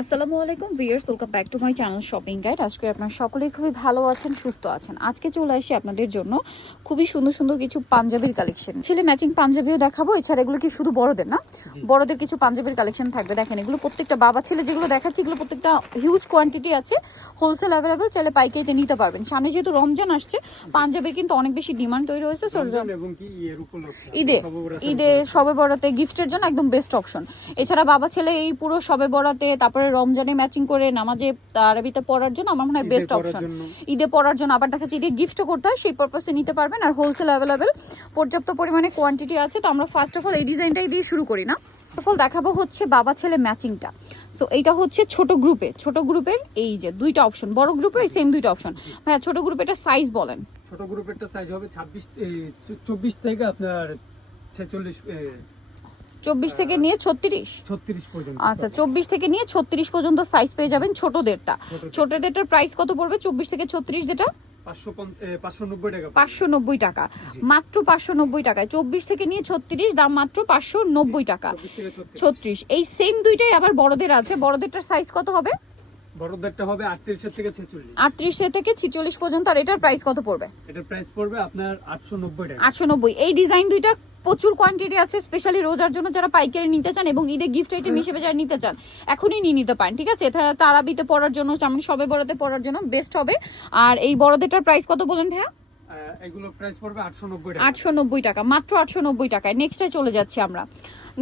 আসসালামু আলাইকুম viewers welcome back to my channel shopping guide. আজকে আপনারা সকলেই খুবই ভালো আছেন সুস্থ আছেন। আজকে চলে আসি আপনাদের জন্য খুবই সুন্দর সুন্দর কিছু পাঞ্জাবির কালেকশন ছেলে ম্যাচিং পাঞ্জাবিও দেখাবো এছাড়া এগুলো কি শুধু বড়দের না? বড়দের কিছু পাঞ্জাবির কালেকশন থাকবে। দেখেন এগুলো প্রত্যেকটা বাবা ছেলে যেগুলো দেখাচ্ছি এগুলো প্রত্যেকটা হিউজ কোয়ান্টিটি আছে। হোলসেল অ্যাভেলেবেল চাইলে পাইকারিতে নিতে পারবেন। সামনে যেহেতু রমজান আসছে পাঞ্জাবির কিন্তু অনেক বেশি ডিমান্ড তৈরি হয়েছে। ঈদে ঈদে সবে বড়াতে গিফটের জন্য একদম বেস্ট অপশন এছাড়া বাবা ছেলে এই পুরো সবে বড়াতে তারপরে রমজানে ম্যাচিং করে নামাজে আরবিতে পড়ার জন্য আমার মনে হয় বেস্ট অপশন ঈদে পড়ার জন্য আবার দেখা যাচ্ছে ঈদে গিফটও করতে হয় সেই পারপাসে নিতে পারবেন। আর হোলসেল অ্যাভেলেবেল পর্যাপ্ত পরিমাণে কোয়ান্টিটি আছে। তো আমরা ফার্স্ট অফ অল এই ডিজাইনটাই দিয়ে শুরু করি না। অল দেখাবো হচ্ছে বাবা ছেলে ম্যাচিংটা সো এইটা হচ্ছে ছোট গ্রুপে ছোট গ্রুপের এই যে দুইটা অপশন বড় গ্রুপে সেম দুইটা অপশন হ্যাঁ ছোট গ্রুপে এটা সাইজ বলেন। ছোট গ্রুপেরটা সাইজ হবে ছাব্বিশ চব্বিশ থেকে আপনার ছেচল্লিশ চব্বিশ থেকে নিয়ে ছত্রিশ? ছত্রিশ পর্যন্ত। আচ্ছা চব্বিশ থেকে নিয়ে ছত্রিশ পর্যন্ত সাইজ পেয়ে যাবেন ছোটদেরটা ছোটদের। ছোটদেরটার প্রাইস কত পড়বে? চব্বিশ থেকে ছত্রিশ যেটা? পাঁচশো নব্বই টাকা। মাত্র পাঁচশো নব্বই টাকায়। চব্বিশ থেকে নিয়ে ছত্রিশ দাম মাত্র পাঁচশো নব্বই টাকা। ছত্রিশ। এই সেম দুইটাই আবার বড়দের আছে। বড়দেরটার সাইজ কত হবে? বড়দেরটা হবে আটত্রিশের থেকে ছেচল্লিশ। আটত্রিশ থেকে ছিচল্লিশ পর্যন্ত আর এটার প্রাইস কত পড়বে? এটার প্রাইস পড়বে আপনার আটশো নব্বই টাকা। আটশো নব্বই। এই ডিজাইন দুইটা প্রচুর কোয়ান্টিটি আছে স্পেশালি রোজার জন্য যারা পাইকারি নিতে চান এবং ঈদে গিফট আইটেম হিসেবে যারা নিতে চান এখনই নিয়ে নিতে পারেন ঠিক আছে? এছাড়া তারাবিতে পড়ার জন্য যেমন সবে বড়তে পড়ার জন্য বেস্ট হবে। আর এই বড়দেরটার প্রাইস কত বলেন ভাইয়া? এগুলো প্রাইস পড়বে আটশো নব্বই টাকা। মাত্র আটশো নব্বই টাকায়। নেক্সটে চলে যাচ্ছি আমরা।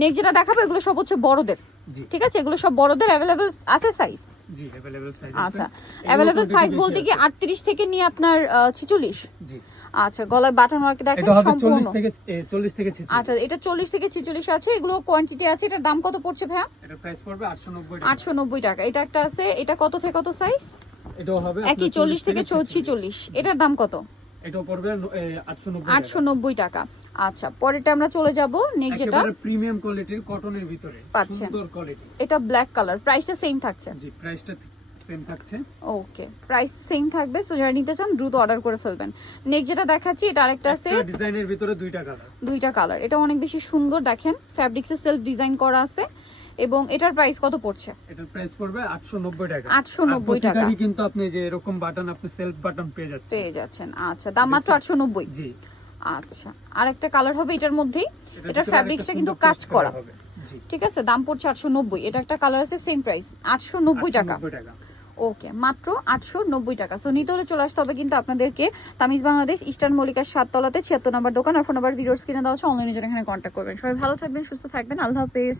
নেক্সট যেটা দেখাবো এগুলো সব হচ্ছে বড়দের। ঠিক আছে? এগুলো সব বড়দের অ্যাভেলেবেল আছে সাইজ জি অ্যাভেলেবল সাইজ আচ্ছা। অ্যাভেলেবেল সাইজ বলতে কি আটত্রিশ থেকে নিয়ে আপনার ছিচল্লিশ? জি। আচ্ছা গলায় বাটন মার্ক দেখেন এটা সম্পূর্ণ। চল্লিশ থেকে এ, চল্লিশ থেকে ছেচল্লিশ। আচ্ছা এটা চল্লিশ থেকে ছিচল্লিশ আছে। এগুলো কোয়ান্টিটি আছে। এটার দাম কত পড়ছে ভাইয়া? এটার প্রাইস পড়বে আটশো নব্বই টাকা। আটশো নব্বই টাকা। এটা একটা আছে। এটা কত থেকে কত সাইজ এটাও হবে একই আপনার চল্লিশ থেকে ছিচল্লিশ। এটার দাম কত? এটাও পড়বে আটশো নব্বই আটশো নব্বই টাকা। আচ্ছা পরেরটা আমরা চলে যাব নেক্সট যেটা। প্রিমিয়াম কোয়ালিটির কটনের ভিতরে সুন্দর কোয়ালিটি এটা ব্ল্যাক কালার প্রাইসটা সেম থাকছে? জি প্রাইসটা সেম থাকছে। ওকে প্রাইস সেম থাকবে সো যারা নিতে চান দ্রুত অর্ডার করে ফেলবেন। নেক্সট যেটা দেখাচ্ছি এটা আরেকটা আছে। ডিজাইনের ভিতরে দুইটা কালার দুইটা কালার এটা অনেক বেশি সুন্দর দেখেন। ফ্যাব্রিক্সে সেলফ ডিজাইন করা আছে। এবং এটার প্রাইস কত পড়ছে? এটার প্রাইস পড়বে 890 টাকা। 890 টাকা। কিন্তু আপনি যে এরকম বাটন আপনি সেলফ বাটন পেয়ে যাচ্ছেন। পেয়ে যাচ্ছেন। আচ্ছা দাম মাত্র আটশো নব্বই। জি। আচ্ছা আর একটা কালার হবে এটার মধ্যেই। এটার ফ্যাব্রিক্সটা কিন্তু কাজ করা। ঠিক আছে দাম পড়ছে আটশো নব্বই। এটা একটা কালার আছে সেম প্রাইস আটশো নব্বই টাকা। 890 টাকা। ওকে মাত্র আটশো নব্বই টাকা। সো নিতে হলে চলে আসতে হবে কিন্তু আপনাদেরকে তামিজ বাংলাদেশ ইস্টার্ন মল্লিকার সাততলাতে ছিয়াত্তর নম্বর দোকান। আর ফোন নাম্বার ভিডিওস কিনে দেওয়া হচ্ছে অনলাইনে জন্য এখানে কন্ট্যাক্ট করবেন। সবাই ভালো থাকবেন সুস্থ থাকবেন। আল্লাহ হাফেজ।